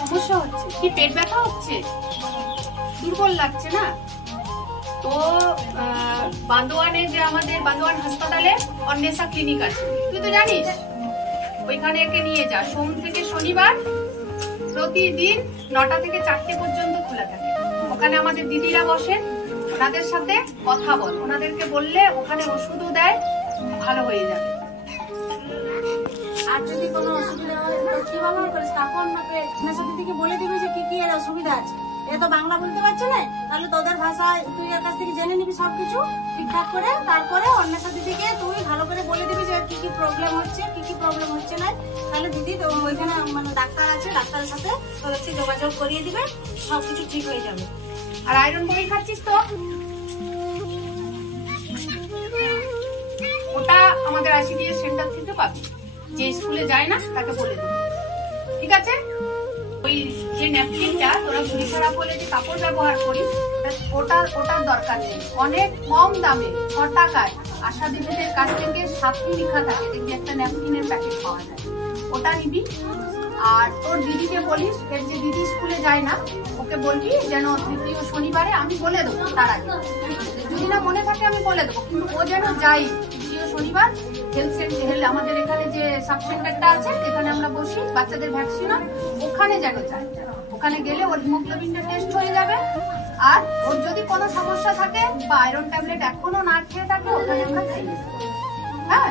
সমস্যা হচ্ছে কি, পেট ব্যথা হচ্ছে, দুর্বল লাগছে না? তো বান্দোয়ানে যে আমাদের বান্দোয়ান হাসপাতালে অন্বেষা ক্লিনিক আছে, তুই তো জানিস, ওইখানে একে নিয়ে যা। সোম থেকে শনিবার প্রতিদিন 9টা থেকে 4টে পর্যন্ত খোলা থাকে। ওখানে আমাদের দিদিরা বসেন, ওনাদের সাথে কথা বল, ওনাদেরকে বললে ওখানে ওষুধও দেয়, ভালো হয়ে যাবে। আর যদি কোনো অসুবিধা হয় কি ভালো করে তখন দিদিকে বলে দিবি যে কি কি এর অসুবিধা আছে। এ তো বাংলা বলতে পারছে না, তাহলে তোদের ভাষায় তুই এর কাছ থেকে জেনে নিবি সবকিছু ঠিকঠাক করে। তারপরে অন্বেষা দিদিকে তুই ভালো করে বলে দিবি যে কি কি প্রবলেম হচ্ছে, কি কি প্রবলেম হচ্ছে না। তাহলে দিদি ওইখানে মানে ডাক্তার আছে, ডাক্তারের সাথে তোদেরকে যোগাযোগ করিয়ে দিবে, সবকিছু ঠিক হয়ে যাবে। আর আয়রন বড়ি খাচ্ছিস তো? ওটা আমাদের আইসিডিএস সেন্টার থেকে পাবি। যে স্কুলে যায় না তাকে বলে দেবে, ঠিক আছে? ওই যে ন্যাপকিনটা তোরা শরীর খারাপ হলে যে কাপড় ব্যবহার করিস, ওটার দরকার নেই। অনেক কম দামে 6 টাকায় আশা দিদিদের কাছ থেকে সাথী লেখা থাকে, দেখবি একটা ন্যাপকিনের প্যাকেট পাওয়া যায়, ওটা নিবি। আর তোর দিদিকে বলিস, এর যে দিদি স্কুলে যায় না ওকে বলবি যেন তৃতীয় শনিবারে, আমি বলে দেবো তার আগে, যদি না মনে থাকে আমি বলে দেবো, কিন্তু ও যেন যাই তৃতীয় শনিবার হেলথ সেন্টার, আমাদের এখানে যে সাব সেন্টারটা আছে এখানে আমরা বসি, বাচ্চাদের ভ্যাকসিন, ওখানে যেন যায়। ওখানে গেলে ওর হিমোগ্লোবিনটা টেস্ট হয়ে যাবে। আর ওর যদি কোনো সমস্যা থাকে বা আয়রন ট্যাবলেট এখনো না খেয়ে থাকে, ওখানে আমরা খাইয়ে দেবো। হ্যাঁ।